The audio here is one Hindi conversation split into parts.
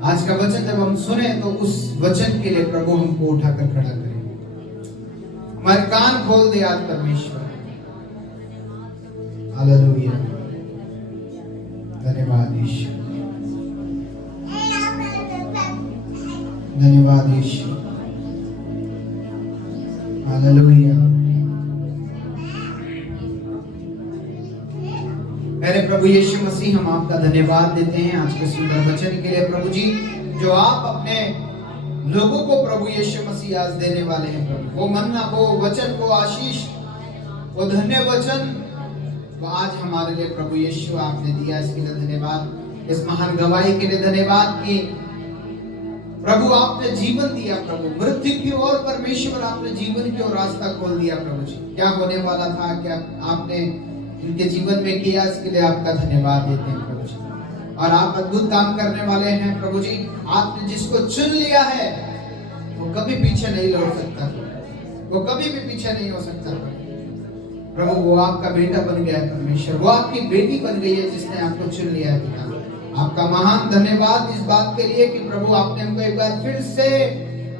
आज का वचन जब हम सुने तो उस वचन के लिए प्रभु हमको उठाकर खड़ा करे। हमारे कान खोल दे आज परमेश्वर। हालेलुया, धन्यवाद ईश्वर, धन्यवाद ईश्वर, हालेलुया। मेरे प्रभु यीशु मसीह, हम आपका धन्यवाद देते हैं आज के सुंदर वचन के लिए प्रभु जी, जो आप अपने लोगों को प्रभु यीशु मसीह आज देने वाले हैं प्रभु। वो मन्ना, वो वचन, वो आशीष, वो धन्य वचन, वो आज हमारे लिए प्रभु यीशु आपने दिया, इसके लिए धन्यवाद। इस महान गवाही के लिए धन्यवाद कि प्रभु आपने जीवन दिया प्रभु, मृत्यु की ओर परमेश्वर आपने जीवन की ओर रास्ता खोल दिया प्रभु जी। क्या होने वाला था, क्या आपने इनके जीवन में किया, इसके लिए आपका धन्यवाद देते हैं प्रभु जी। और आप अद्भुत काम करने वाले हैं प्रभु जी। आपने जिसको चुन लिया है वो कभी पीछे नहीं लौट सकता, वो कभी भी पीछे नहीं हो सकता प्रभु। वो आपका बेटा बन गया है परमेश्वर, वो आपकी बेटी बन गई है जिसने आपको चुन लिया है पिता। आपका महान धन्यवाद इस बात के लिए कि प्रभु आपने हमको एक बार फिर से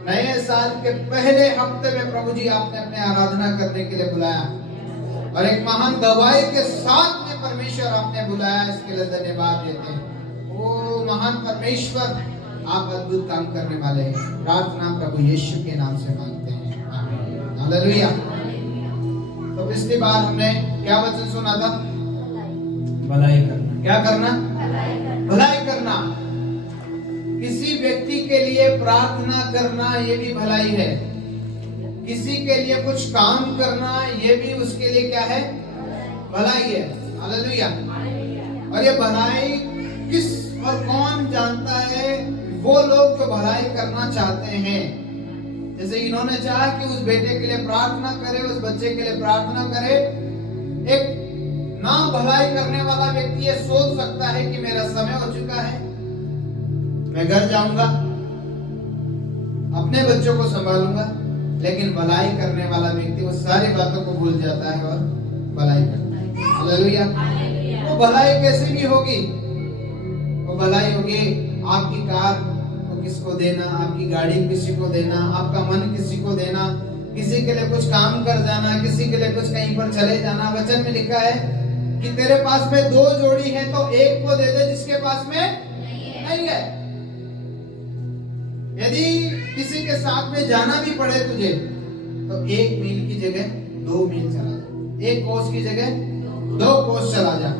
नए साल के पहले हफ्ते में प्रभु जी आपने अपने आराधना करने के लिए बुलाया, और एक महान गवाही के साथ में परमेश्वर आपने बुलाया, इसके लिए धन्यवाद देते हैं। ओ महान परमेश्वर, आप अद्भुत काम करने वाले हैं। प्रार्थना प्रभु यीशु के नाम से मांगते हैं, आमीन, हालेलुया। तो पिछली बार हमने क्या वचन सुना था? भलाई करना। क्या करना? भलाई करना। किसी व्यक्ति के लिए प्रार्थना करना ये भी भलाई है। किसी के लिए कुछ काम करना ये भी उसके लिए क्या है? भलाई है। हालेलुया। और ये भलाई किस और कौन जानता है? वो लोग जो भलाई करना चाहते हैं। जैसे इन्होंने चाहा कि उस बेटे के लिए प्रार्थना करे, उस बच्चे के लिए प्रार्थना करे। एक ना भलाई करने वाला व्यक्ति ये सोच सकता है कि मेरा समय हो चुका है, मैं घर जाऊंगा, अपने बच्चों को संभालूंगा। लेकिन भलाई करने वाला व्यक्ति वो सारी बातों को भूल जाता है और भलाई करता है। हालेलुया। वो भलाई कैसे भी होगी? वो भलाई होगी आपकी कार को किसको देना, आपकी गाड़ी किसी को देना, आपका मन किसी को देना, किसी के लिए कुछ काम कर जाना, किसी के लिए कुछ कहीं पर चले जाना। वचन में लिखा है कि तेरे पास में 2 जोड़ी है तो एक को दे दे जिसके पास में नहीं है। यदि किसी के साथ में जाना भी पड़े तुझे तो 1 मील की जगह 2 मील चला जा, 1 कोस की जगह 2 कोस चला जा।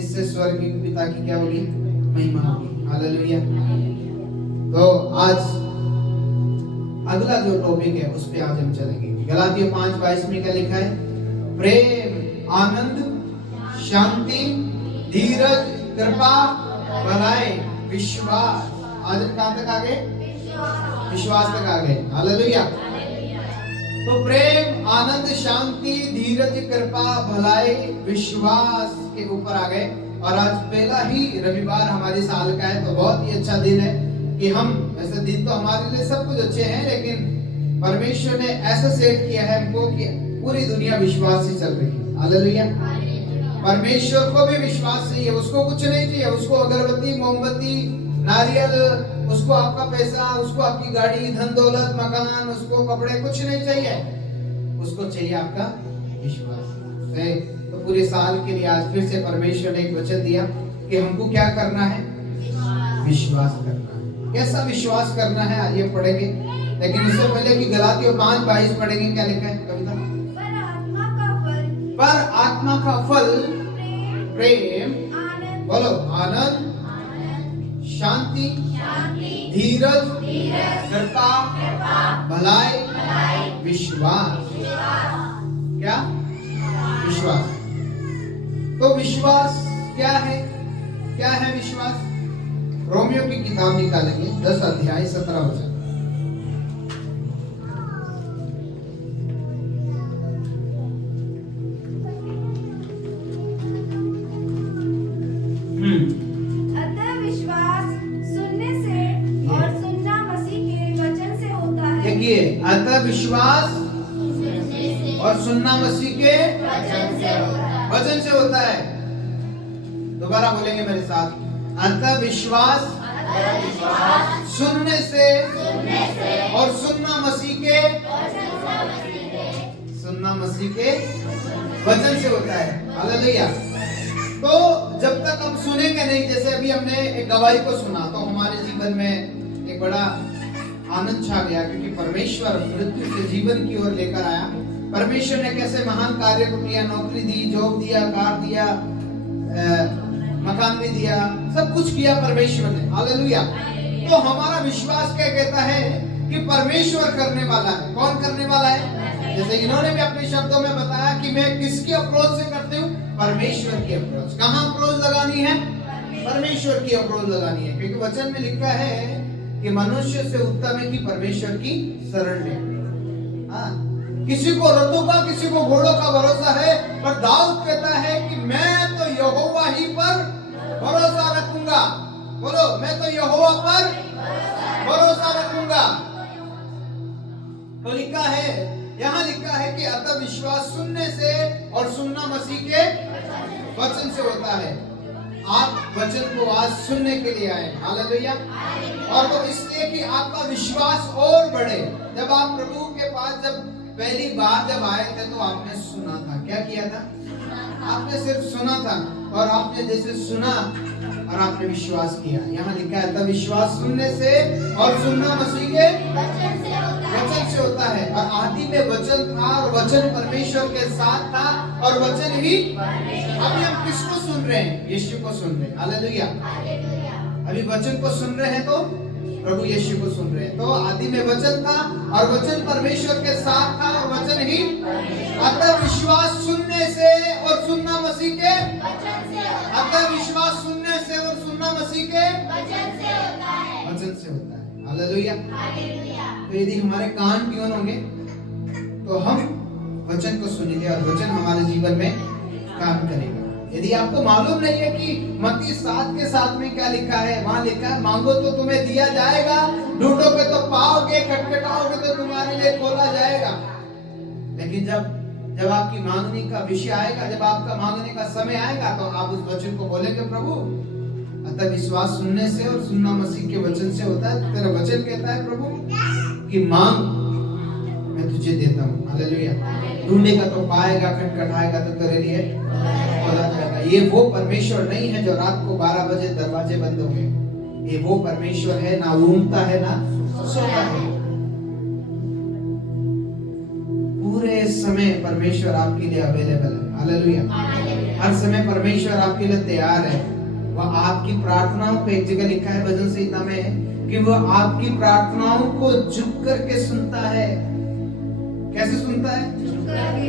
इससे स्वर्गीय पिता की क्या होगी? महिमा होगी। हालेलुया। तो आज अगला जो टॉपिक है उस पे आज हम चलेंगे। गलातियों 5:22 में क्या लिखा है? प्रेम, आनंद, शांति, धीरज, कृपा, भलाई, विश्वास। आज हम कहां तक आ गए? विश्वास तक आ गए। हालेलुया। तो प्रेम, आनंद, शांति, धीरज, कृपा, भलाई, विश्वास के ऊपर आ गए। और आज पहला ही रविवार हमारे साल का है, तो बहुत ही अच्छा दिन है कि हम, ऐसे दिन तो हमारे लिए सब कुछ अच्छे हैं, लेकिन परमेश्वर ने ऐसा सेट किया है हमको कि पूरी दुनिया विश्वास से चल रही है। हालेलुया। परमेश्वर को भी विश्वास चाहिए, उसको कुछ नहीं चाहिए। उसको अगरबत्ती, मोमबत्ती, नारियल, उसको आपका पैसा, उसको आपकी गाड़ी, धन दौलत, मकान, उसको कपड़े, कुछ नहीं चाहिए। उसको चाहिए आपका विश्वास। तो पूरे साल के लिए आज फिर से परमेश्वर ने एक वचन दिया कि हमको क्या करना है? विश्वास करना है। कैसा विश्वास करना है आइए पढ़ेंगे, लेकिन उससे पहले कि गलातियों 5:22 पढ़ेंगे। क्या लिखा है कविता? पर आत्मा का फल प्रेम, बोलो, आनंद, शांति, धीरज, कृपा, भलाई, विश्वास। क्या? विश्वास। तो विश्वास क्या है? क्या है विश्वास? रोमियो की किताब निकालेंगे 10 अध्याय 17 वचन। अतः विश्वास सुनने से और सुनना मसीह के वचन से होता है। देखिए, अतः विश्वास और सुनना मसीह के वचन से होता है। दोबारा बोलेंगे मेरे साथ, अतः विश्वास सुनने से और सुनना मसीह के वचन से होता है। हालेलुया। तो जब तक हम सुनेंगे नहीं, जैसे अभी हमने एक गवाही को सुना तो हमारे जीवन में एक बड़ा आनंद छा गया, क्योंकि परमेश्वर मृत्यु से जीवन की ओर लेकर आया। परमेश्वर ने कैसे महान कार्य को किया, नौकरी दी, जॉब दिया, कार दिया, मकान भी दिया, सब कुछ किया परमेश्वर ने। हालेलुया। तो हमारा विश्वास क्या कहता है कि परमेश्वर करने वाला है। कौन करने वाला है? जैसे इन्होंने भी अपने शब्दों में बताया कि मैं किसकी अप्रोच से करती हूँ? परमेश्वर की अप्रोच। कहाँ अप्रोच लगानी है? परमेश्वर की अप्रोच लगानी है, क्योंकि वचन में लिखा है कि मनुष्य से उत्तम है कि परमेश्वर की शरण ले। हाँ, किसी को रथों का, किसी को घोड़ों का भरोसा है, पर दाऊद कहता है कि मैं तो यहोवा ही पर भरोसा रखूंगा। बोलो, मैं तो यहोवा पर भरोसा रखूंगा। तो लिखा है, यहाँ लिखा है कि अतः विश्वास सुनने से और सुनना मसीह के वचन से होता है। आप वचन को आज सुनने के लिए आए। हालेलुया। और वो इसलिए कि आपका विश्वास और बढ़े। जब आप प्रभु के पास जब पहली बार जब आए थे तो आपने सुना था। क्या किया था? आपने सिर्फ सुना था, और आपने जैसे सुना और आपने विश्वास किया। यहाँ लिखा है तब विश्वास सुनने से और सुनना मसीह के वचन से होता है। और आदि में वचन था और वचन परमेश्वर के साथ था और वचन ही। अभी हम किसको सुन रहे हैं? यीशु को सुन रहे हैं। हालेलुया। अभी वचन को सुन रहे हैं तो प्रभु यीशु को सुन रहे हैं। तो आदि में वचन था और वचन परमेश्वर के साथ था और वचन ही। अतः विश्वास सुनने से और सुनना मसीह के अतः विश्वास सुनने से और सुनना मसीह के वचन से होता है। हालेलुया। तो यदि हमारे कान ट्यून होंगे तो हम वचन को सुनेंगे और वचन हमारे जीवन में काम करेगा। यदि आपको मालूम नहीं है कि मत्ती 7 के 7 में क्या लिखा है, वहां लिखा है मांगो तो तुम्हें दिया जाएगा, ढूंढोगे तो पाओगे, खटखटाओगे तो तुम्हारे लिए खोला जाएगा। लेकिन जब आपकी मांगने का विषय आएगा, जब आपका मांगने का समय आएगा, तो आप उस वचन को बोलेंगे प्रभु अतः विश्वास सुनने से और सुनना मसीह के वचन से होता है। तेरा वचन कहता है प्रभु कि मांग मैं तुझे देता हूँ। हालेलुया। ढूंढेगा तो पाएगा, खटखटाएगा तो तेरे लिए खोला जाएगा। ये वो परमेश्वर नहीं है जो रात को 12 बजे दरवाजे बंद होंगे। ये वो परमेश्वर है, ना ऊँगता है ना सोता है। पूरे समय परमेश्वर आपके लिए अवेलेबल है। हालेलुया। हर समय परमेश्वर आपके लिए तैयार है। वह आपकी प्रार्थनाओं को, एक जगह लिखा है भजन संहिता में कि वह आपकी प्रार्थनाओं को झुक करके सुनता है। कैसे सुनता है?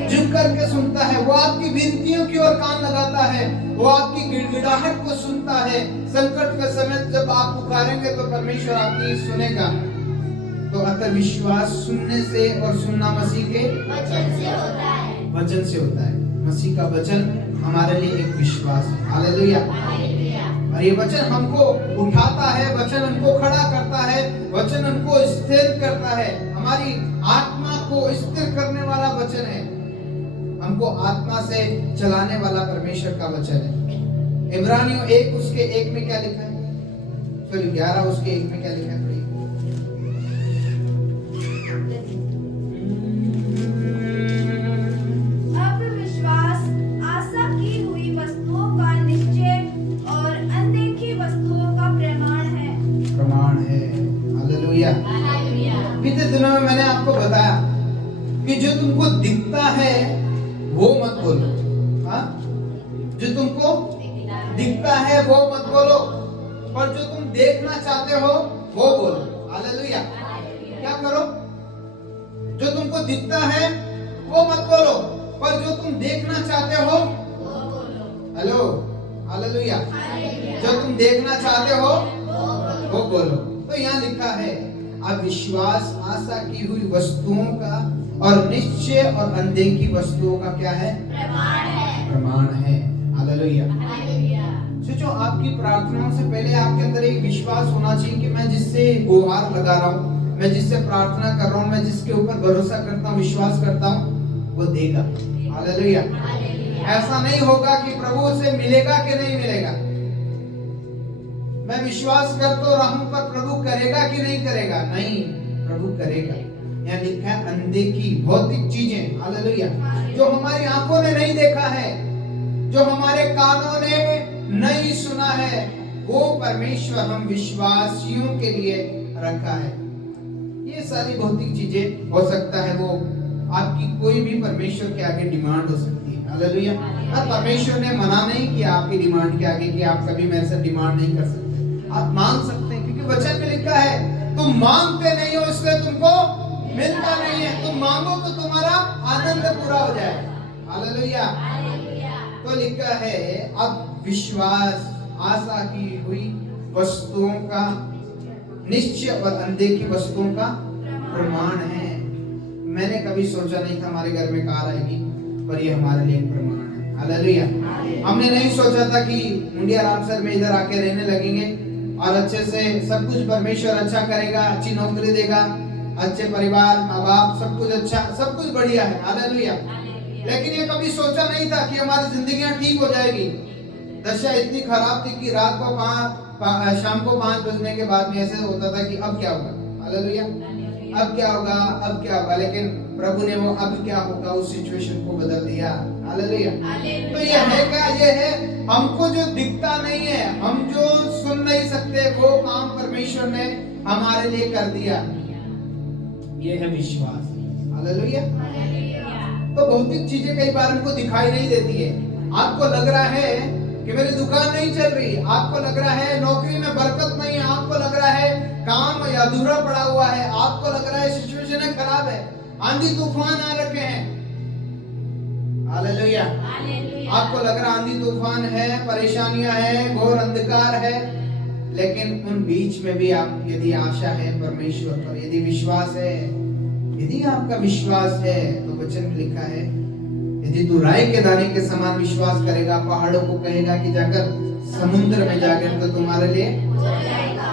झुक करके सुनता है। वो आपकी विनतियों की ओर कान लगाता है। वो आपकी गिड़गिड़ाहट को सुनता है। संकट के समय जब आप पुकारेंगे तो परमेश्वर आपकी सुनेगा। तो अतः विश्वास सुनने से और सुनना मसीह के वचन से होता है। मसीह का वचन हमारे लिए एक विश्वास है। हालेलुया। और ये वचन हमको उठाता है, वचन हमको खड़ा करता है, वचन हमको स्थिर करता है। हमारी आत्मा को स्थिर करने वाला वचन है। हमको आत्मा से चलाने वाला परमेश्वर का वचन है। इब्रानियों 1 उसके 1 में क्या लिखा है? सॉरी 11 उसके 1 में क्या लिखा है? अब विश्वास आशा की हुई वस्तुओं का निश्चय और अनदेखी वस्तुओं का प्रमाण है। हालेलुया। पिछले दिनों में मैंने आपको बताया कि जो तुमको दिखता है वो मत बोलो। हाँ, जो तुमको दिखता है वो मत बोलो, पर जो तुम देखना चाहते हो वो बोलो। हालेलुया। क्या करो? जो तुमको दिखता है वो मत बोलो, पर जो तुम देखना चाहते हो वो बोलो। हेलो। हालेलुया। जो तुम देखना चाहते हो वो बोलो। तो यहाँ लिखा है अब विश्वास आशा की हुई वस्तुओं का और निश्चय और अनदेखी वस्तुओं का क्या है? प्रमाण है। हालेलुया। सोचो, आपकी प्रार्थनाओं से पहले आपके अंदर एक विश्वास होना चाहिए कि मैं जिससे गुहार लगा रहा हूँ, मैं जिससे प्रार्थना कर रहा हूँ, मैं जिसके ऊपर भरोसा करता हूँ, विश्वास करता हूँ, वो देगा। हालेलुया। ऐसा नहीं होगा कि प्रभु से मिलेगा कि नहीं मिलेगा। मैं विश्वास कर तो रहा हूं पर प्रभु करेगा कि नहीं करेगा? नहीं, प्रभु करेगा। यहाँ लिखा है अनदेखी भौतिक चीजें, हालेलुया, जो हमारी आंखों ने नहीं देखा है, जो हमारे कानों ने नहीं सुना है, वो परमेश्वर हम विश्वासियों के लिए रखा है। ये सारी भौतिक चीजें, हो सकता है वो आपकी कोई भी परमेश्वर के आगे डिमांड हो सकती है, हालेलुया। और परमेश्वर ने मना नहीं किया आपकी डिमांड के आगे कि आप कभी मेरे से डिमांड नहीं कर सकते, आप मांग सकते हैं, क्योंकि वचन में लिखा है तुम मांगते नहीं हो इसलिए तुमको मिलता नहीं है, तुम मांगो तो तुम्हारा आनंद पूरा हो जाए, हालेलुया। तो लिखा है अब विश्वास आशा की हुई वस्तुओं का निश्चय और अनदेखी वस्तुओं का प्रमाण है। मैंने कभी सोचा नहीं था हमारे घर में कार आएगी, पर ये हमारे लिए एक प्रमाण है, हालेलुया। हमने नहीं सोचा था कि मुंडिया रामसर में इधर आके रहने लगेंगे और अच्छे से सब कुछ परमेश्वर अच्छा करेगा, अच्छी नौकरी देगा, अच्छे परिवार, माँ बाप, सब कुछ अच्छा, सब कुछ बढ़िया है, हालेलुया। लेकिन ये कभी सोचा नहीं था कि हमारी जिंदगियां ठीक हो जाएगी। दशा इतनी खराब थी कि रात को शाम को 5 बजने के बाद में ऐसे होता था कि अब क्या होगा, हालेलुया, अब क्या होगा, अब क्या होगा। लेकिन प्रभु ने वो अब क्या होगा उस सिचुएशन को बदल दिया, हालेलुया। तो ये है क्या? ये है हमको जो दिखता नहीं है, हम जो सुन नहीं सकते, वो काम परमेश्वर ने हमारे लिए कर दिया। ये है विश्वास, हालेलुया। तो भौतिक चीजें कई बार हमको दिखाई नहीं देती है। आपको लग रहा है कि मेरी दुकान नहीं चल रही, आपको लग रहा है नौकरी में बरकत नहीं है, आपको लग रहा है काम अधूरा पड़ा हुआ है, आपको लग रहा है सिचुएशन खराब है, आंधी तूफान आ रखे हैं, हालेलुया। आपको लग रहा आंधी तूफान है, परेशानियां हैं, घोर अंधकार है, लेकिन उन बीच में भी आप यदि आशा है परमेश्वर पर, यदि विश्वास है, यदि आपका विश्वास है, तो वचन में लिखा है यदि तू राई के दाने के समान विश्वास करेगा, पहाड़ों को कहेगा कि जाकर समुद्र में जाकर, तो तुम्हारे लिए हो जाएगा।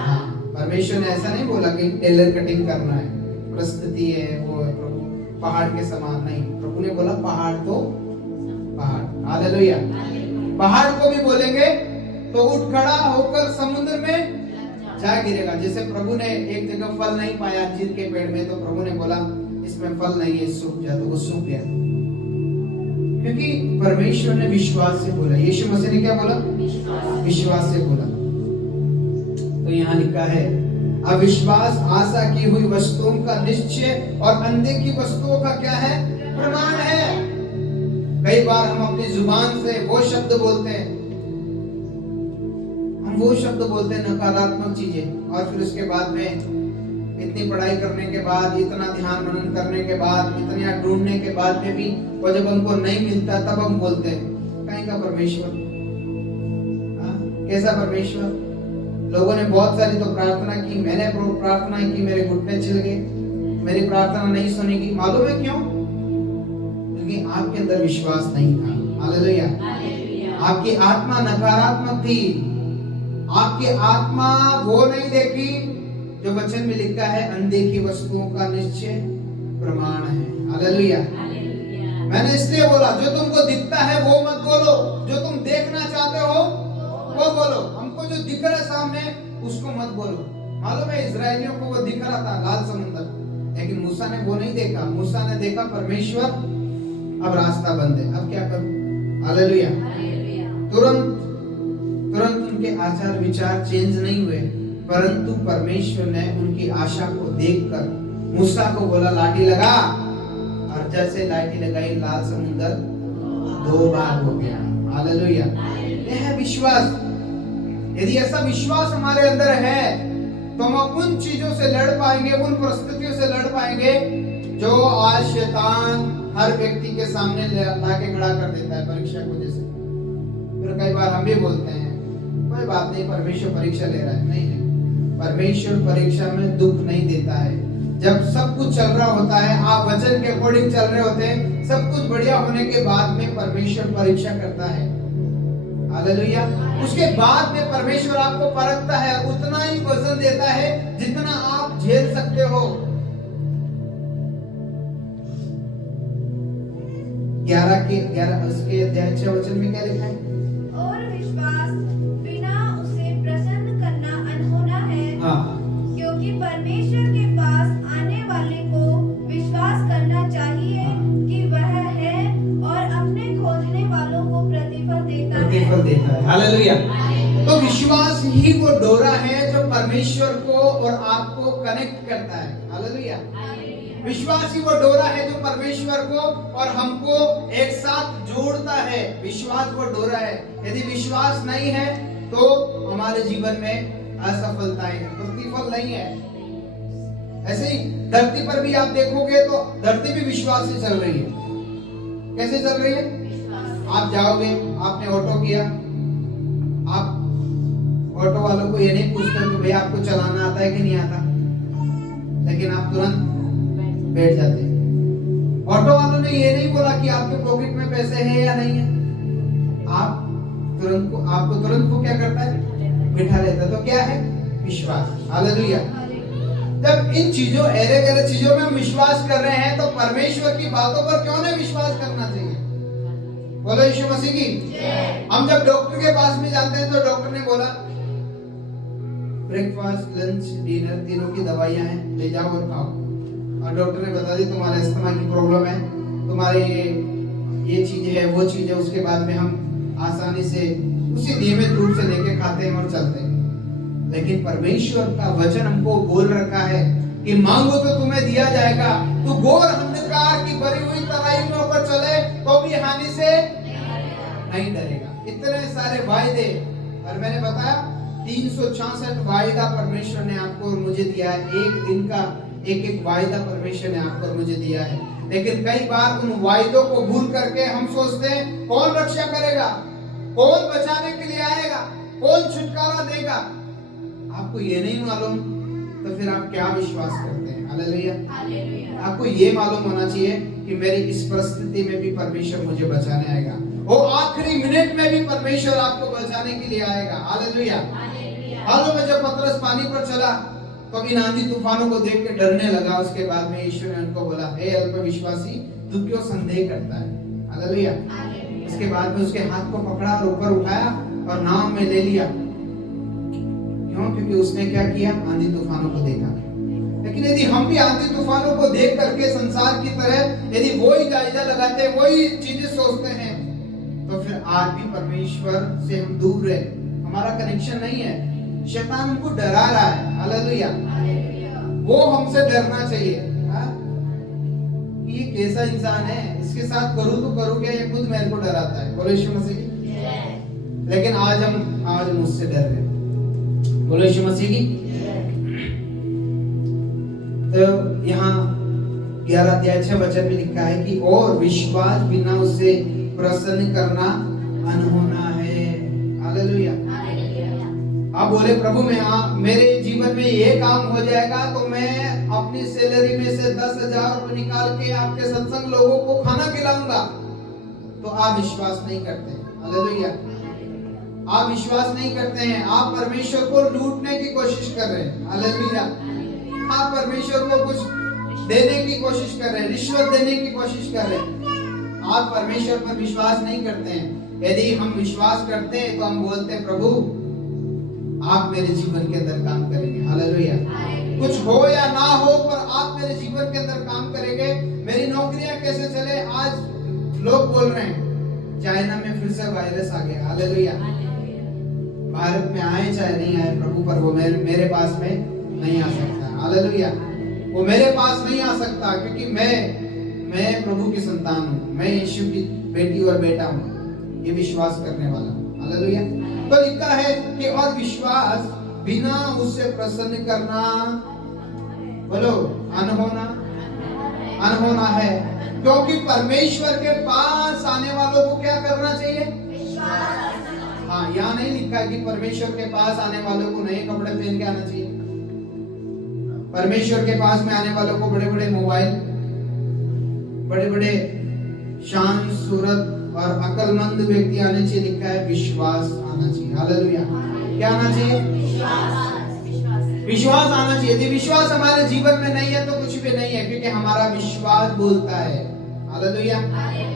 परमेश्वर ने ऐसा नहीं बोला कि टेलर कटिंग करना है, परिस्थिति है, वो है प्रभु पहाड़ के समान, नहीं। प्रभु ने बोला पहाड़ तो पहाड़, हालेलुया। पहाड़ को भी बोलेंगे तो उठ खड़ा होकर समुद्र में जा गिरेगा। जैसे प्रभु ने एक जगह फल नहीं पाया अंजीर के पेड़ में, तो प्रभु ने बोला इसमें फल नहीं है, सूख जा, तो वो सूख गया, क्योंकि परमेश्वर ने विश्वास से बोला। यीशु मसीह ने क्या बोला? विश्वास से बोला। तो यहाँ लिखा है अविश्वास आशा की हुई वस्तुओं का निश्चय और अनदेखी वस्तुओं का क्या है? प्रमाण है। कई बार हम अपनी जुबान से वो शब्द बोलते हैं, वो शब्द बोलते हैं नकारात्मक चीजें, और फिर उसके बाद में इतनी पढ़ाई करने के बाद, इतना ध्यान मनन करने के बाद, इतना ढूंढने के बाद में भी वो जब हमको नहीं मिलता तब हम बोलते हैं कहीं का परमेश्वर, कैसा परमेश्वर। लोगों ने बहुत सारी तो प्रार्थना की, मैंने प्रार्थना की, मेरे घुटने छिल गए, मेरी प्रार्थना नहीं सुनी गई। मालूम है क्यों? क्योंकि आपके अंदर विश्वास नहीं था, हालेलुया। आपकी आत्मा नकारात्मक थी, आपकी आत्मा वो नहीं देखी जो वचन में लिखा है अनदेखी वस्तुओं का निश्चय प्रमाण है, हालेलुया। मैंने इसलिए बोला जो तुमको दिखता है वो मत बोलो, जो तुम देखना चाहते हो वो बोलो। हमको जो दिख रहा है सामने उसको मत बोलो। मालूम है इजरायलियों को वो दिख रहा था लाल समुद्र, लेकिन मूसा ने वो नहीं देखा। मूसा ने देखा परमेश्वर, अब रास्ता बंद है, अब क्या करूं, हालेलुया। तुरंत उनके आचार विचार चेंज नहीं हुए, परंतु परमेश्वर ने उनकी आशा को देखकर मूसा को बोला लाठी लगा, और जैसे लाठी लगाई लाल समुद्र 2 बार हो गया, हालेलुया। यह है विश्वास। यदि ऐसा विश्वास हमारे अंदर है तो हम उन चीजों से लड़ पाएंगे, उन परिस्थितियों से लड़ पाएंगे जो आज शैतान हर व्यक्ति के सामने लाके खड़ा कर देता है परीक्षा को। जैसे फिर कई बार हम भी बोलते हैं कोई बात नहीं, परमेश्वर परीक्षा ले रहा है। नहीं, परमेश्वर परीक्षा में दुख नहीं देता है। जब सब कुछ चल रहा होता है, आप वचन के अकॉर्डिंग चल रहे होते हैं, सब कुछ बढ़िया होने के बाद में परमेश्वर परीक्षा करता है, हालेलुया। उसके बाद में परमेश्वर आपको परखता है, उतना ही वजन देता है जितना आप झेल सकते हो। 11 उसके अध्याय 6 वचन में क्या लिखा है? और विश्वास बिना उसे प्रसन्न करना परमेश्वर को और आपको कनेक्ट करता है। हालेलुया। विश्वास ही वो डोरा है जो परमेश्वर को और हमको एक साथ जोड़ता है। विश्वास वो डोरा है। यदि विश्वास नहीं है तो हमारे जीवन में असफलताएं हैं, प्रतिफल नहीं है। ऐसे ही धरती पर भी आप देखोगे तो धरती भी विश्वास से चल रही है। कैसे चल रही है? आप जाओगे, आपने ऑटो किया, आप ऑटो वालों को ये नहीं पूछते कि भाई आपको चलाना आता है कि नहीं आता, लेकिन आप तुरंत बैठ जाते हैं। ऑटो वालों ने ये नहीं बोला कि आपके पॉकेट में पैसे हैं या नहीं है, आपको तुरंत को क्या करता है? बिठा लेता है। तो क्या है? विश्वास। हालेलुया। जब इन चीजों ऐरे चीजों में हम विश्वास कर रहे हैं तो परमेश्वर की बातों पर क्यों नहीं विश्वास करना चाहिए? बोलो यीशु मसीह की। हम जब डॉक्टर के पास में जाते हैं तो डॉक्टर ने बोला ब्रेकफास्ट, लंच, डिनर तीनों की दवाइयां हैं, ले जाओ और खाओ। और डॉक्टर ने बता दी तुम्हारे अस्थमा की प्रॉब्लम है, तुम्हारे ये चीज है, वो चीज है। उसके बाद में हम आसानी से उसी नियमित रूप से लेके खाते हैं और चलते हैं। लेकिन परमेश्वर का वचन हमको बोल रखा है कि मांगो तो तुम्हें दिया जाएगा। तो घोर अंधकार की भरी हुई तराई ऊपर चले तो भी हानि से नहीं डरेगा। इतने सारे वायदे, और मैंने बताया 366 वायदा परमेश्वर ने आपको और मुझे दिया है। एक दिन का एक वायदा परमेश्वर ने आपको और मुझे दिया है। लेकिन कई बार उन वायदों को भूल करके हम सोचते हैं कौन रक्षा करेगा, कौन बचाने के लिए आएगा, कौन छुटकारा देगा। आपको ये नहीं मालूम तो फिर आप क्या विश्वास करते हैं? हालेलुया। आपको ये मालूम होना चाहिए कि मेरी इस परिस्थिति में भी परमेश्वर मुझे बचाने आएगा। वो आखिरी मिनट में भी परमेश्वर आपको बचाने के लिए आएगा। हालेलुया। हालों में जब पतरस पानी पर चला तो इन आंधी तूफानों को देख के डरने लगा। उसके बाद में यीशु ने उनको बोला, हे अल्पविश्वासी, तू क्यों संदेह करता है? हालेलुया। उसके बाद में उसके हाथ को पकड़ा और ऊपर उठाया और नाव में ले लिया। क्यों? क्योंकि उसने क्या किया? आंधी तूफानों को देखा। लेकिन यदि हम भी आंधी तूफानों को देख करके संसार की तरह यदि वही जायजा लगाते हैं, वही चीजें सोचते हैं, तो फिर आज भी परमेश्वर से हम दूर रहे, हमारा कनेक्शन नहीं है। शैतान हमको डरा रहा है। हालेलुया। वो हमसे डरना चाहिए। ये कैसा इंसान है, इसके साथ करूं तो करूं क्या, ये खुद मेरे को डराता है। बोलो यीशु मसीह की। लेकिन आज मुझसे डर रहे। बोलो यीशु मसीह की। तो यहाँ 11 अध्याय 6 वचन में लिखा है कि और विश्वास बिना उसे प्रसन्न करना अनहोना है। हालेलुया। आप बोले प्रभु मेरे जीवन में ये काम हो जाएगा तो मैं अपनी सैलरी में से 10,000 रुपए निकाल के आपके सत्संग लोगों को खाना खिलाऊंगा। तो आप विश्वास नहीं करते। हालेलुया। आप विश्वास नहीं करते हैं। आप परमेश्वर को लूटने की कोशिश कर रहे हैं। हालेलुया। आप परमेश्वर को कुछ देने की कोशिश कर रहे हैं, रिश्वत देने की कोशिश कर रहे हैं। आप परमेश्वर पर विश्वास नहीं करते हैं। यदि हम विश्वास करते हैं तो हम बोलते हैं प्रभु आप मेरे जीवन के अंदर काम करेंगे। हालेलुया। कुछ हो या ना हो पर आप मेरे जीवन के अंदर काम करेंगे। मेरी नौकरियां कैसे चले, आज लोग बोल रहे हैं चाइना में फिर से वायरस आ गया। हालेलुया। भारत में आए चाहे नहीं आए प्रभु, पर वो मेरे पास में नहीं आ सकता। हालेलुया। वो मेरे पास नहीं आ सकता क्योंकि मैं प्रभु की संतान हूँ, मैं यीशु की बेटी और बेटा हूँ, ये विश्वास करने वाला। हालेलुया। तो लिखा है कि और विश्वास बिना उससे प्रसन्न करना, बोलो अनहोना है। क्योंकि परमेश्वर के पास आने वालों को क्या करना चाहिए? हाँ, यहाँ नहीं लिखा है कि परमेश्वर के पास आने वालों को नए कपड़े पहन के आना चाहिए। परमेश्वर के पास में आने वालों को बड़े बड़े मोबाइल, बड़े बड़े शान सूरत और अकलमंद व्यक्ति आने चाहिए। लिखा है विश्वास आना चाहिए। हालेलुया। क्या आना चाहिए? विश्वास आना चाहिए। यदि विश्वास हमारे जीवन में नहीं है तो कुछ भी नहीं है, क्योंकि हमारा विश्वास बोलता है। हालेलुया।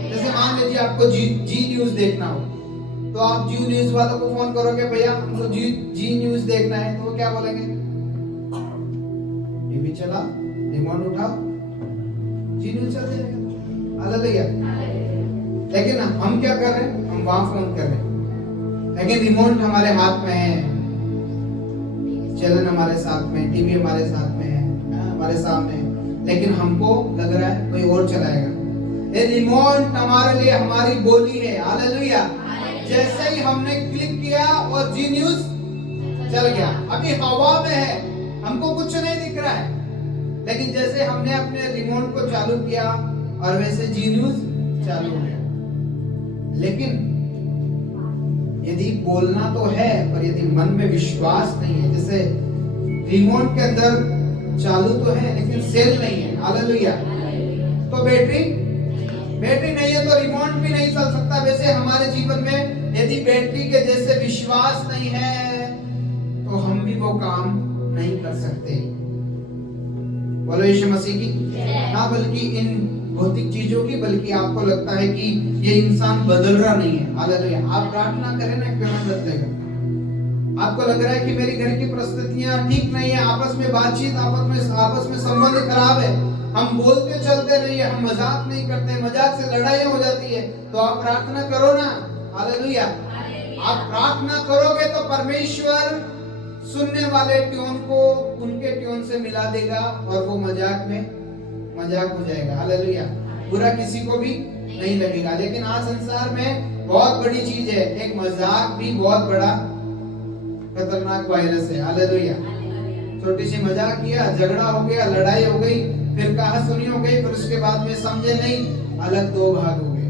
जैसे मान लीजिए आपको जी न्यूज देखना हो तो आप जी न्यूज वालों को फोन करोगे, भैया हमको जी न्यूज देखना है, तो वो क्या बोलेंगे? टीवी चला, रिमोट उठाओ, जी न्यूज चल जाएगा। हालेलुया। लेकिन हम क्या कर रहे हैं? हम वहां फोन कर रहे हैं, लेकिन रिमोट हमारे हाथ में है। चैनल हमारे साथ में, टीवी हमारे साथ में है, हमारे सामने, लेकिन हमको लग रहा है कोई और चलाएगा। ये रिमोट हमारे लिए हमारी बोली है। हालेलुया। जैसे ही हमने क्लिक किया और जी न्यूज चल गया। अभी हवा में है, हमको कुछ नहीं दिख रहा है, लेकिन जैसे हमने अपने रिमोट को चालू किया और वैसे जी न्यूज चालू हो गया। लेकिन यदि बोलना तो है, पर यदि मन में विश्वास नहीं है, जैसे रिमोट के अंदर चालू तो है लेकिन सेल नहीं है। हालेलुया। तो बैटरी नहीं है तो रिमोट भी नहीं चल सकता। वैसे हमारे जीवन में यदि बैटरी के जैसे विश्वास नहीं है तो हम भी वो काम नहीं कर सकते। बोलो यीशु मसीह की। हाँ, बल्कि इन भौतिक चीजों की, बल्कि आपको लगता है कि ये इंसान बदल रहा नहीं है। हालेलुया। आप प्रार्थना करें ना, क्यों नहीं बदलेगा? आपको लग रहा है कि मेरी घर की परिस्थितियां ठीक नहीं है, आपस में बातचीत, आपस में संबंध खराब है, हम बोलते चलते नहीं है, हम मजाक नहीं करते, मजाक से लड़ाई हो जाती है, तो आप प्रार्थना करो ना। हालेलुया। आप प्रार्थना करोगे तो परमेश्वर सुनने वाले ट्यून को उनके ट्यून से मिला देगा और वो मजाक हो जाएगा। हालेलुया। बुरा किसी को भी नहीं लगेगा। लेकिन आज संसार में बहुत बड़ी चीज है, एक मजाक भी बहुत बड़ा खतरनाक वायरस है। हालेलुया। छोटी सी मजाक किया, झगड़ा हो गया, लड़ाई हो गई, फिर कहासुनी हो गई, फिर उसके बाद में समझे नहीं, अलग दो भाग हो गए।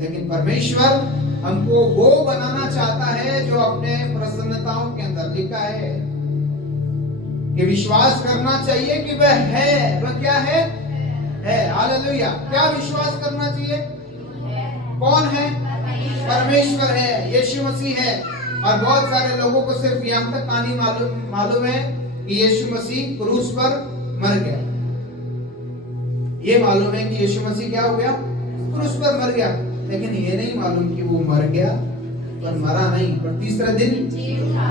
लेकिन परमेश्वर हमको वो बनाना चाहता है जो अपने प्रसन्नताओं के अंदर लिखा है कि विश्वास करना चाहिए कि वह है। वह क्या है? हालेलुया। क्या विश्वास करना चाहिए? कौन है? परमेश्वर है, यीशु मसीह है। और बहुत सारे लोगों को सिर्फ यहाँ तक कहानी मालूम है कि यीशु मसीह क्रूस पर मर गया। ये मालूम है कि यीशु मसीह क्या हो गया? क्रूस पर मर गया। लेकिन ये नहीं मालूम कि वो मर गया, पर मरा नहीं, पर तीसरा दिन जी उठा।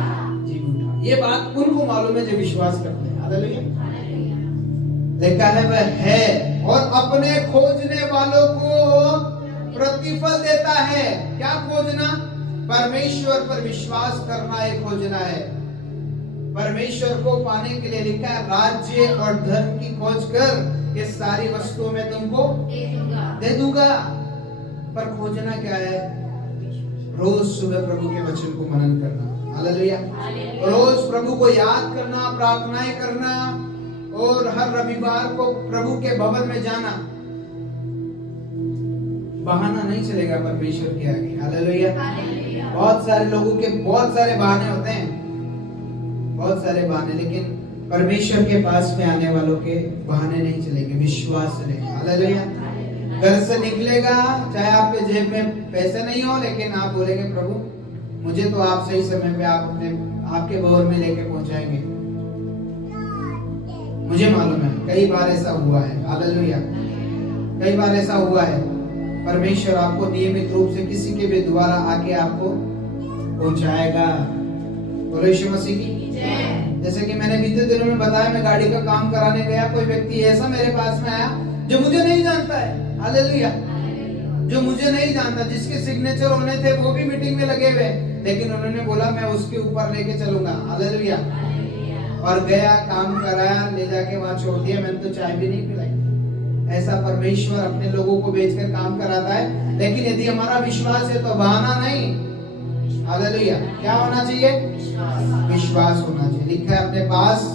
ये बात उनको मालूम है जो विश्वास करते हैं। हालेलुया। लिखा है वह है और अपने खोजने वालों को प्रतिफल देता है। क्या खोजना? परमेश्वर पर विश्वास करना एक खोजना है। परमेश्वर को पाने के लिए लिखा है राज्य और धर्म की खोज कर, ये सारी वस्तुओं में तुमको दे दूंगा। पर खोजना क्या है? रोज सुबह प्रभु के वचन को मनन करना। हालेलुया। रोज प्रभु को याद करना, प्रार्थनाएं करना, और हर रविवार को प्रभु के भवन में जाना। बहाना नहीं चलेगा परमेश्वर के आगे। हालेलुया। बहुत सारे लोगों के बहुत सारे बहाने होते हैं, बहुत सारे बहाने, लेकिन परमेश्वर के पास में आने वालों के बहाने नहीं चलेंगे, विश्वास चलेगा। हालेलुया। घर से निकलेगा, चाहे आपके जेब में पैसे नहीं हो, लेकिन आप बोलेंगे प्रभु मुझे तो आप सही समय पे आपके भवन में लेके पहुंचाएंगे। मुझे मालूम है कई बार ऐसा हुआ है। हालेलुया। कई बार ऐसा हुआ है। परमेश्वर आपको नियमित रूप से किसी के भी द्वारा आके आपको पहुंचाएगा। बोलो यीशु मसीह की जय। जैसे कि मैंने बीते दिनों में बताया, मैं गाड़ी का काम कराने गया, कोई व्यक्ति ऐसा मेरे पास में आया जो मुझे नहीं जानता है। हालेलुया। जो मुझे नहीं जानता, जिसके सिग्नेचर होने थे वो भी मीटिंग में लगे हुए, लेकिन उन्होंने बोला मैं उसके ऊपर लेके चलूंगा। हालेलुया। और गया, काम कराया, ले जाके वहां छोड़ दिया, मैंने तो चाय भी नहीं पिलाई। ऐसा परमेश्वर अपने लोगों को भेजकर काम कराता है। लेकिन यदि हमारा विश्वास है तो बहाना नहीं। हालेलुया। क्या होना चाहिए? विश्वास होना चाहिए। लिखा है अपने पास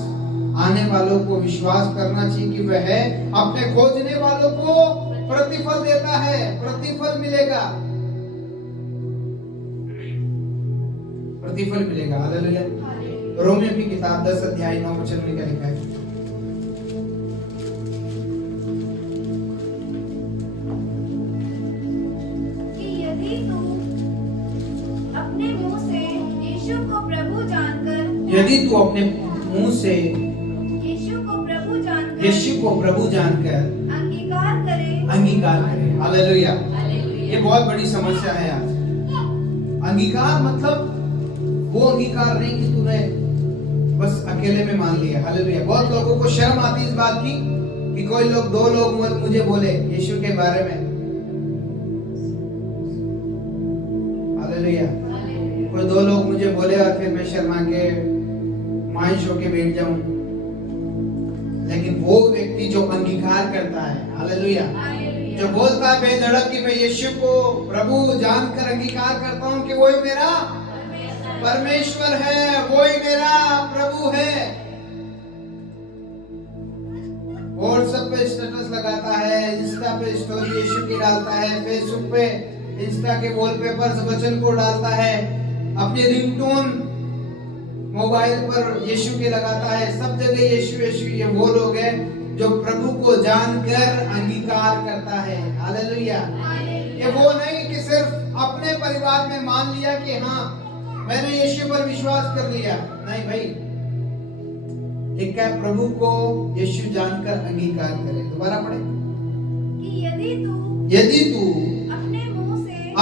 आने वालों को विश्वास करना चाहिए कि वह है, अपने खोजने वालों को प्रतिफल देता है, प्रतिफल मिलेगा, प्रतिफल मिलेगा। हालेलुया। रोमियो की किताब 10 अध्याय 9 वचन में क्या लिखा है? कि यदि तू अपने मुंह से यीशु को प्रभु जानकर, यदि तू अपने मुंह से यीशु को प्रभु जानकर अंगीकार करे। हालेलुया। ये बहुत बड़ी समस्या है आज। अंगीकार मतलब वो अंगीकार नहीं कि तूने बस अकेले में मान लिया। हालेलुया। बहुत लोगों को शर्म आती इस बात की कि कोई लोग, 2 लोग मुझे बोले यीशु के बारे में। हालेलुया। कोई 2 लोग मुझे बोले और फिर मैं शर्मा के नुमाइश होके बैठ जाऊं, लेकिन वो व्यक्ति जो अंगीकार करता है, हालेलुया, जो बोलता है बेधड़क कि मैं यीशु को प्रभु जानकर अंगीकार करता हूं कि वही मेरा परमेश्वर है, वही मेरा प्रभु है, और सब पे स्टेटस लगाता है, इंस्टा पे स्टोरी यीशु की डालता है, फेसबुक पे इंस्टा के वॉलपेपर्स वचन को डालता है, अपनी रिंगटोन मोबाइल पर यीशु के लगाता है, सब जगह यीशु यीशु। ये वो लोग हैं जो प्रभु को जानकर अंगीकार करता है, हालेलुया। ये वो नहीं कि सिर्फ अपने परिवार में मान लिया कि हाँ मैंने यीशु पर विश्वास कर लिया, नहीं भाई, लिखा है प्रभु को यीशु जानकर अंगीकार करे। दोबारा पढ़े कि यदि तू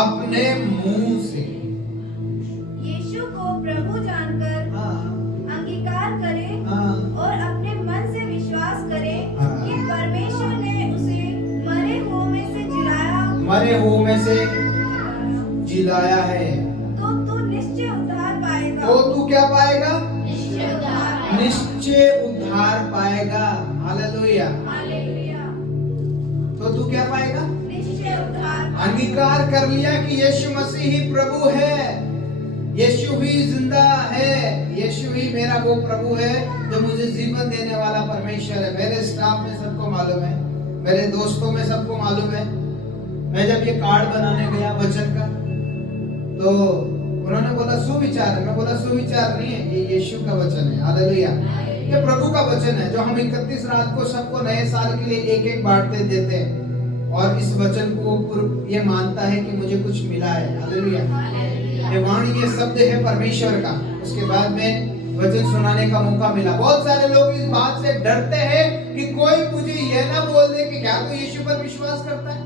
अपने मुंह से यीशु को प्रभु जानकर अंगीकार करे और अपने मन से विश्वास करे कि परमेश्वर ने उसे मरे हुओं में से जिलाया है, तो तू निश्चय उद्धार पाएगा। तो तू क्या पाएगा? निश्चय उद्धार पाएगा। हालेलुया। तो तू क्या पाएगा? निश्चय उद्धार। अंगीकार कर लिया कि यीशु मसीह ही प्रभु है, यीशु ही जिंदा है, यीशु ही मेरा वो प्रभु है जो मुझे जीवन देने वाला परमेश्वर है। मेरे स्टाफ में सबको मालूम है, मेरे दोस्तों में सबको मालूम है। मैं जब ये कार्ड बनाने गया वचन का, तो उन्होंने बोला सुविचार है, मैं बोला सुविचार नहीं है, ये यीशु का वचन है, हालेलुया। ये प्रभु का वचन है जो हम 31 रात को सबको नए साल के लिए एक एक बांटते देते हैं, और इस वचन को ये मानता है कि मुझे कुछ मिला है, हालेलुया। ये वाणी, ये शब्द है परमेश्वर का। उसके बाद में वचन सुनाने का मौका मिला। बहुत सारे लोग इस बात से डरते हैं कि कोई मुझे यह ना बोल दे कि क्या तू यीशु पर विश्वास करता है,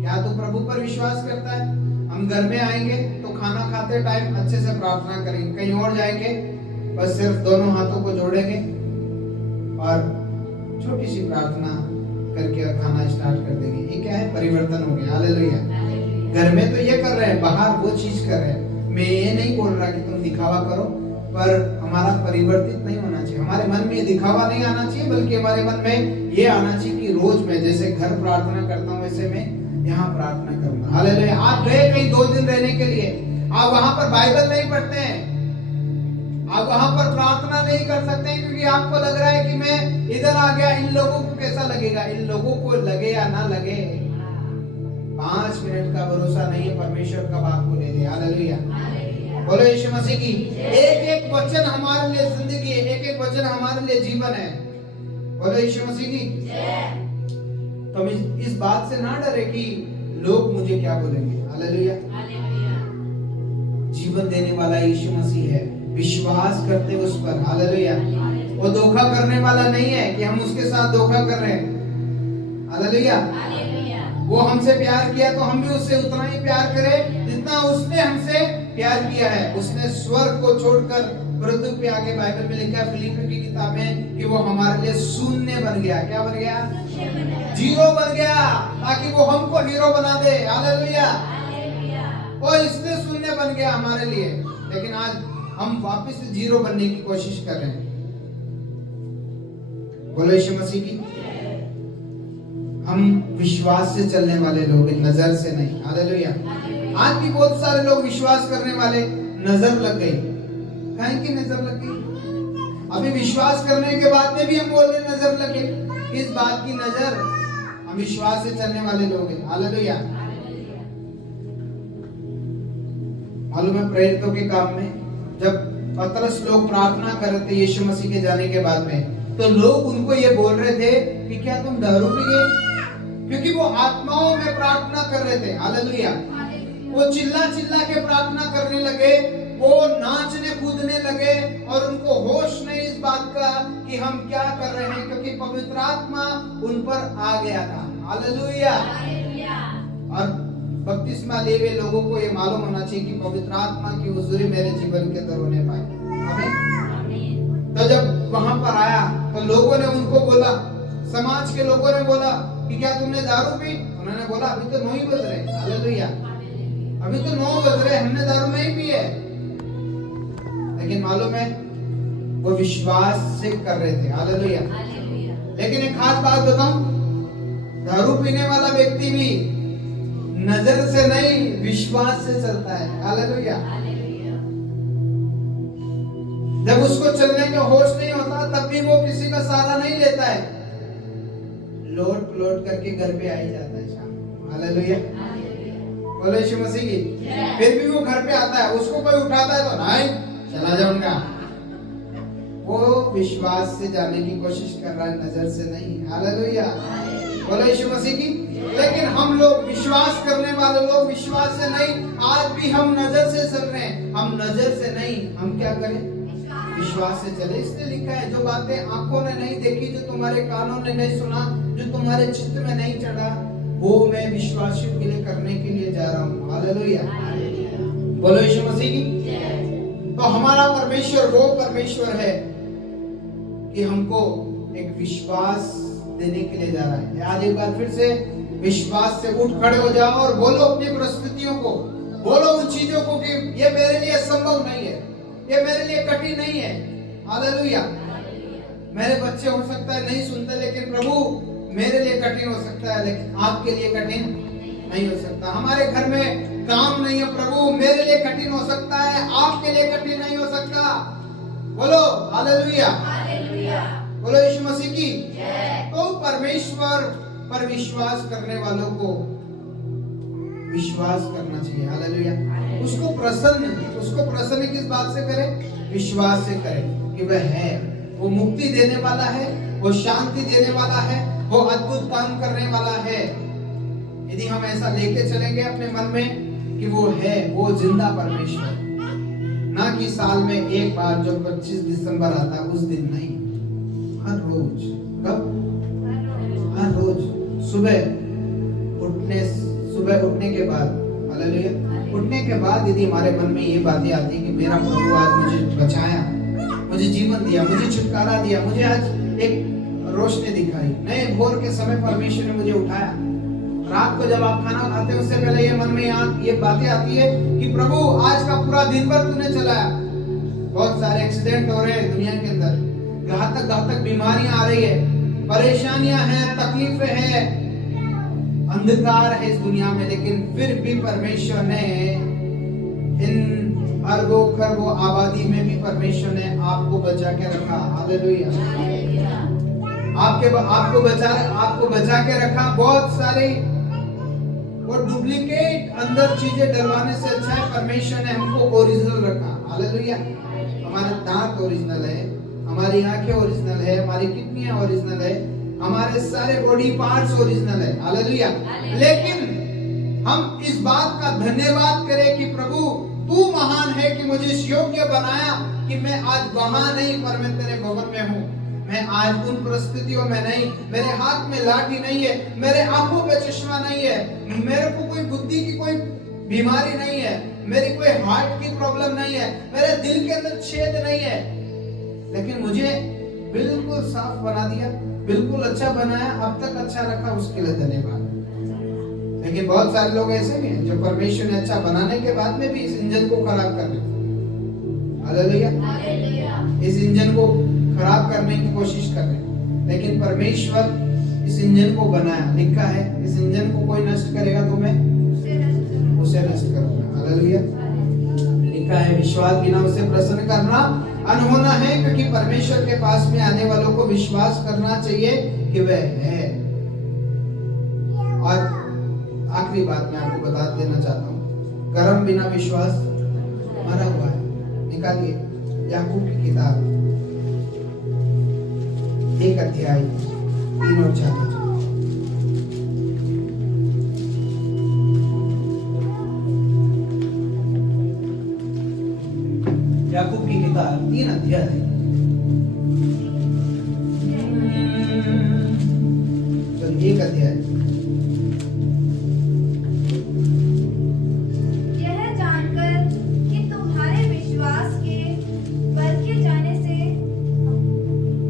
क्या तू प्रभु पर विश्वास करता है। हम घर में आएंगे तो खाना खाते टाइम अच्छे से प्रार्थना करेंगे, कहीं और जाएंगे बस सिर्फ दोनों हाथों को जोड़ेंगे और छोटी सी प्रार्थना करके और खाना स्टार्ट कर देंगे। ये क्या है? परिवर्तन हो गया, हालेलुया। घर में तो ये कर रहे हैं, बाहर वो चीज कर रहे हैं। मैं ये नहीं बोल रहा कि तुम दिखावा करो, पर हमारा परिवर्तित नहीं होना चाहिए। हमारे मन में दिखावा नहीं आना चाहिए, बल्कि हमारे मन में ये आना चाहिए कि रोज मैं जैसे घर प्रार्थना करता हूँ वैसे मैं यहाँ प्रार्थना करूंगा, हालेलुया। आप गए कहीं 2 दिन रहने के लिए, आप वहां पर बाइबल नहीं पढ़ते हैं, आप वहां पर प्रार्थना नहीं कर सकते हैं, क्योंकि आपको लग रहा है कि मैं इधर आ गया, इन लोगों को कैसा लगेगा। इन लोगों को लगे या ना लगे, 5 मिनट का भरोसा नहीं है, परमेश्वर का बात को ले ले, हालेलुया। बोलो यीशु मसीह की। एक एक वचन हमारे लिए जिंदगी है, एक एक वचन हमारे लिए जीवन है। बोलो यीशु मसीह की। तो हम इस बात से ना डरे कि लोग मुझे क्या बोलेंगे, हालेलुया। जीवन देने वाला यीशु मसीह है, विश्वास करते उस पर, हालेलुया। वो धोखा करने वाला नहीं है कि हम उसके साथ धोखा कर रहे हैं, हालेलुया। वो हमसे प्यार किया तो हम भी उससे उतना ही प्यार करें जितना उसने हमसे प्यार किया है। उसने स्वर्ग को छोड़कर पृथ्वी पे आके, बाइबल में लिखा है फिलिप्पी की किताब में कि वो हमारे लिए शून्य बन गया। क्या बन गया? जीरो बन गया, ताकि वो हमको हीरो बना दे, हालेलुया। वो इसलिए शून्य बन गया हमारे लिए, लेकिन आज हम वापस से जीरो बनने की कोशिश कर रहे हैं। बोलो यीशु मसीह की। हम विश्वास से चलने वाले लोग, नजर से नहीं, हालेलुया। आज भी बहुत सारे लोग विश्वास करने वाले, नजर लग गई। कहीं की नजर लग गई? अभी विश्वास करने के बाद में भी हम बोल रहे नजर लगे। इस बात की नजर, हम विश्वास से चलने वाले लोग हैं, हालेलुया। मालूम है प्रेरितों के काम में जब पतरस लोग प्रार्थना कर रहे थे यीशु मसीह के जाने के बाद में, तो लोग उनको ये बोल रहे थे कि क्या तुम दारू पी गए? क्योंकि वो आत्माओं में प्रार्थना कर रहे थे, हालेलुया। वो चिल्ला चिल्ला के प्रार्थना करने लगे, वो नाचने कूदने लगे, और उनको होश नहीं इस बात का कि हम क्या कर रहे हैं, क्योंकि पवित्र आत्मा उन पर आ गया था, हालेलुया। और बपतिस्मा लिए हुए लोगों को ये मालूम होना चाहिए कि पवित्र आत्मा की हुजूरी मेरे जीवन के अंदर होने पाए, आमीन। तो जब वहां पर आया तो लोगों ने उनको बोला, समाज के लोगों ने बोला कि क्या तुमने दारू पी? उन्होंने बोला अभी तो 9 ही बज रहे, हालेलुया, अभी तो 9 बज रहे, हमने दारू नहीं पी है। लेकिन मालूम है वो विश्वास से कर रहे थे। हालेलुया। लेकिन एक खास बात बताऊं, दारू पीने वाला व्यक्ति भी नजर से नहीं विश्वास से चलता है। हालेलुया। जब उसको चलने का होश नहीं होता तब भी वो किसी का सहारा नहीं लेता है, लौट लौट करके घर पे आ ही जाता है शाम को। हालेलुया। बोलो यीशु मसीह की। फिर भी वो घर पे आता है, उसको कोई उठाता है तो नहीं, चला जाऊंगा। वो विश्वास से जाने की कोशिश कर रहा है, नजर से नहीं। हालेलुया। बोलो यीशु मसीह की। लेकिन हम लोग विश्वास करने वाले लोग विश्वास से नहीं, आज भी हम नजर से चल रहे हैं। हम नजर से नहीं, हम क्या करें? विश्वास से चले। इसलिए लिखा है, जो बातें आंखों ने नहीं देखी, जो तुम्हारे कानों ने नहीं सुना, जो तुम्हारे चित्त में नहीं चढ़ा, वो मैं विश्वासियों के लिए करने के लिए जा रहा हूँ। हालेलुया। बोलो यीशु मसीह की। तो हमारा परमेश्वर वो परमेश्वर है कि हमको एक विश्वास देने के लिए जा रहा है। आज एक बार फिर से विश्वास से उठ खड़े हो जाओ और बोलो अपनी परिस्थितियों को, बोलो उन चीजों को कि ये मेरे लिए संभव नहीं है, ये मेरे लिए कठिन नहीं है। हालेलुया। मेरे बच्चे हो सकता है नहीं सुनते, लेकिन प्रभु मेरे लिए कठिन हो सकता है, लेकिन आपके लिए कठिन नहीं हो सकता। हमारे घर में काम नहीं है, प्रभु मेरे लिए कठिन हो सकता है, आपके लिए कठिन नहीं हो सकता। बोलो हालेलुया। बोलो यीशु मसीह की। तो परमेश्वर पर विश्वास करने वालों को विश्वास करना चाहिए। हालेलुया। उसको प्रसन्न किस बात से करें? विश्वास से करें कि वह है, वो मुक्ति देने वाला है, वो शांति देने वाला है, वो अद्भुत काम करने वाला है। यदि हम ऐसा लेके चलेंगे अपने मन में कि वो है, वो जिंदा परमेश्वर, ना कि साल में एक बार जो 25 दिसंबर आता उस दिन नहीं, हर रोज। कब? हर रोज सुबह उठने के बाद। हालेलुया। उठने के बाद यदि हमारे मन में ये बातें आती कि मेरा प्रभु आज मुझे बचाया, मुझे जीवन दिया, मुझे छुटकारा दिया, मुझे आज एक रोशनी दिखाई, नए भोर के समय परमेश्वर ने मुझे उठाया। रात को जब आप खाना खाते हैं उससे पहले ये मन में ये बातें आती है कि प्रभु आज का पूरा दिन भर तूने चलाया। बहुत सारे एक्सीडेंट हो रहे हैं दुनिया के अंदर, घातक बीमारियां आ रही है, परेशानियां हैं, तकलीफें हैं, अंधकार है इस दुनिया में, लेकिन फिर भी परमेश्वर ने इन अरबों खरबों आबादी में भी परमेश्वर ने आपको बचा के रखा। हालेलुया। आपको बचा के रखा। बहुत सारी वो डुप्लीकेट अंदर चीजें डलवाने से अच्छा है परमेश्वर ने हमको ओरिजिनल रखा। हालेलुया। हमारे दांत ओरिजिनल है, हमारी आंखें ओरिजिनल है, हमारी किडनियां ओरिजिनल है, हमारे सारे बॉडी पार्ट्स ओरिजिनल है। हालेलुया। लेकिन हम इस बात का धन्यवाद करें कि प्रभु तू महान है कि मुझे इस योग्य बनाया कि मैं आज वहां नहीं पर मैं तेरे भवन में हूँ। मैं आज उन परिस्थितियों में नहीं, मेरे हाथ में लाठी नहीं है, मेरे आंखों पे चश्मा नहीं है, मेरे को कोई बुद्धि की कोई बीमारी नहीं है, मेरी कोई हार्ट की प्रॉब्लम नहीं है, मेरे दिल के अंदर छेद नहीं है, लेकिन मुझे बिल्कुल साफ बना दिया, बिल्कुल अच्छा बनाया, अब तक अच्छा रखा, उसके लिए धन्यवाद। लेकिन बहुत सारे लोग ऐसे भी हैं जो परमेश्वर ने अच्छा बनाने के बाद में भी इस इंजन को खराब कर देते। हालेलुया। इस इंजन को खराब करने की कोशिश कर रहे हैं, लेकिन परमेश्वर इस इंजन को बनाया। लिखा है इस इंजन को कोई नष्ट करेगा तो मैं उसे नष्ट करूंगा। हालेलुया। लिखा है विश्वास बिना उसे प्रसन्न करना अनहोना है, क्योंकि परमेश्वर के पास में आने वालों को विश्वास करना चाहिए कि वह है। और आखिरी बात मैं आपको बता देना चाहता हूँ, कर्म बिना विश्वास मरा हुआ है। निकालिए याकूब की किताब 1 अध्याय 3 और 4। याकूब की किताब 3 अध्याय 1 अध्याय। यह जानकर कि तुम्हारे विश्वास के बढ़ते जाने से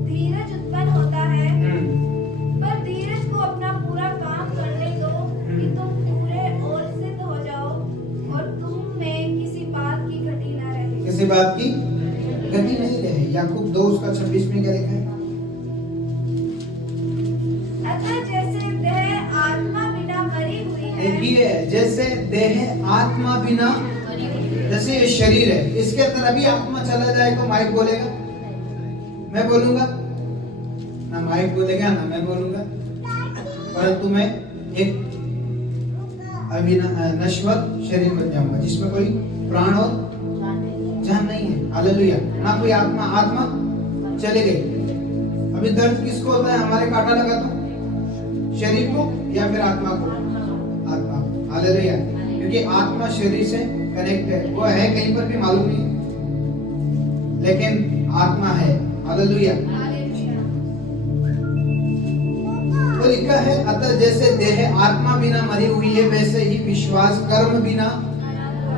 धीरज उत्पन्न होता है, पर धीरज को अपना पूरा काम करने दो कि तुम पूरे और सिद्ध हो जाओ और तुम में किसी बात की घटी न रहे। किसी बात की गति नहीं रहे। याकूब 2 उसका 26 में क्या लिखा है? अतः जैसे देह आत्मा बिना मरी हुई है, देखिए, जैसे देह आत्मा बिना, जैसे ये शरीर है, इसके अंदर अभी आत्मा चला जाए तो माइक बोलेगा, मैं बोलूंगा ना, माइक बोलेगा ना मैं बोलूंगा, परंतु मैं एक नश्वर शरीर बन जाऊंगा जिसमें कोई प्राण और जान नहीं है। हालेलुया। ना कोई आत्मा चले गई। अभी दर्द किसको होता है? हमारे कांटा लगा तो शरीर को या फिर आत्मा को? आत्मा को। हालेलुया। क्योंकि आत्मा शरीर से कनेक्ट है, वो है कहीं पर भी मालूम नहीं, लेकिन आत्मा है। हालेलुया। तो लिखा है, अतः जैसे देह आत्मा बिना मरी हुई है, वैसे ही विश्वास कर्म बिना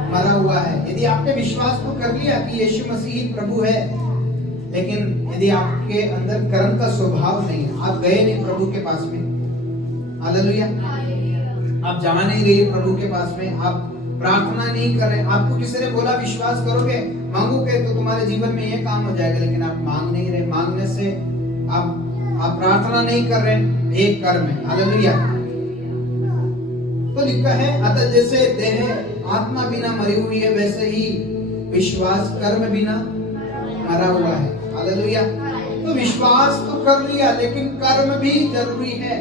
मरा हुआ है। यदि आपने विश्वास तो कर लिया कि यीशु मसीह ही प्रभु है, लेकिन यदि आपके अंदर कर्म का स्वभाव नहीं है, आप गए नहीं प्रभु के पास में, हालेलुया, आप जा नहीं रहे प्रभु के पास में, आप प्रार्थना नहीं कर रहे, आपको किसी ने बोला विश्वास करोगे, मांगोगे तो तुम्हारे जीवन में ये काम हो जाएगा, लेकिन आप मांग नहीं रहे, मांगने से आप प्रार्थना नहीं कर रहे, एक कर्म है। हालेलुया। तो लिखा है, अतः जैसे देह आत्मा बिना मरी हुई है, वैसे ही विश्वास कर्म बिना मरा हुआ है। हालेलुया। तो विश्वास तो कर लिया, लेकिन कर्म भी जरूरी है।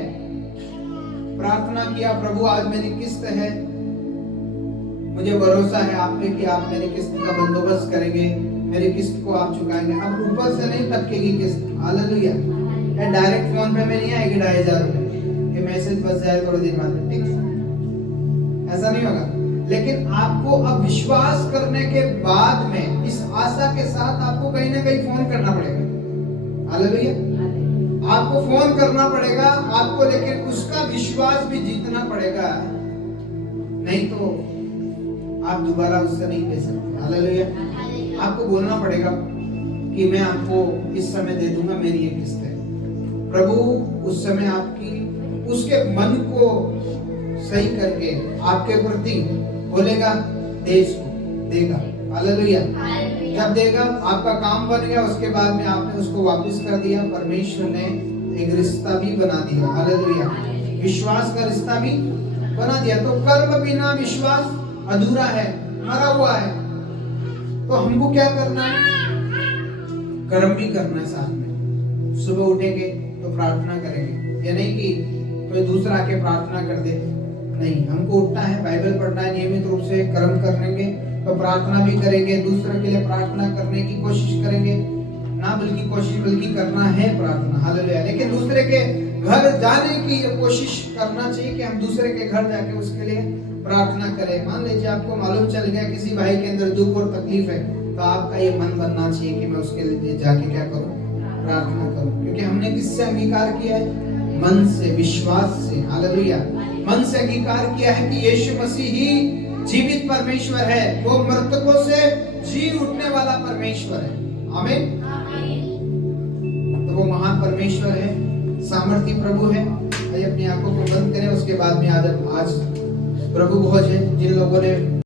प्रार्थना किया, प्रभु आज मेरी किस्त है, मुझे भरोसा है आप पे कि आप मेरी किस्त का बंदोबस्त करेंगे, मेरी किस्त को आप चुकाएंगे। अब ऊपर से नहीं टपकेगी किस्त। हालेलुया। डायरेक्ट फोन पे में नहीं आएगी 2,500 रुपए कि मैसेज बस जाए थोड़े दिन बाद, ठीक, ऐसा नहीं होगा। लेकिन आपको अब विश्वास करने के बाद में इस आशा के साथ आपको कहीं ना कहीं फोन करना पड़ेगा। हालेलुया। आपको फोन करना पड़ेगा आपको, लेकिन उसका विश्वास भी जीतना पड़ेगा, नहीं तो आप दोबारा उससे नहीं दे सकते। हालेलुया। आपको बोलना पड़ेगा कि मैं आपको इस समय दे दूंगा, मेरी ये किस्त है। प्रभु उस समय आपकी उसके मन को सही करके आपके प्रति बोलेगा, देश को देगा। हालेलुया। जब देगा, आपका काम बन गया, उसके बाद में आपने उसको वापस कर दिया, परमेश्वर ने एक रिश्ता भी बना दिया। हालेलुया। विश्वास का रिश्ता भी बना दिया। तो कर्म बिना विश्वास अधूरा है, मरा हुआ है। तो हमको क्या करना है? कर्म भी करना है साथ में। सुबह उठेंगे तो प्रार्थना करेंगे, ये नहीं कि कोई दूसरा आके प्रार्थना कर दे, नहीं, हमको उठना है, बाइबल पढ़ना है, नियमित रूप से कर्म करेंगे तो प्रार्थना भी करेंगे, दूसरे के लिए प्रार्थना करने की कोशिश करेंगे, ना बल्कि करना है प्रार्थना। हालेलुया। लेकिन दूसरे के घर जाने की कोशिश करना चाहिए कि हम दूसरे के घर जाके उसके लिए प्रार्थना करें। मान लीजिए आपको मालूम चल गया किसी भाई के अंदर दुख और तकलीफ है, तो आपका ये मन बनना चाहिए कि मैं उसके लिए जाके क्या करूं? प्रार्थना करूं। क्योंकि हमने किससे अंगीकार किया है? मन से, विश्वास से। हालेलुया। मन से अंगीकार किया है कि यीशु मसीह ही जीवित परमेश्वर है, वो मृतकों से जी उठने वाला परमेश्वर है। आमीन। तो वो महान परमेश्वर है, सामर्थी प्रभु है। आइए अपनी आंखों को बंद करें, उसके बाद में आज प्रभु भोज है। जिन लोगों ने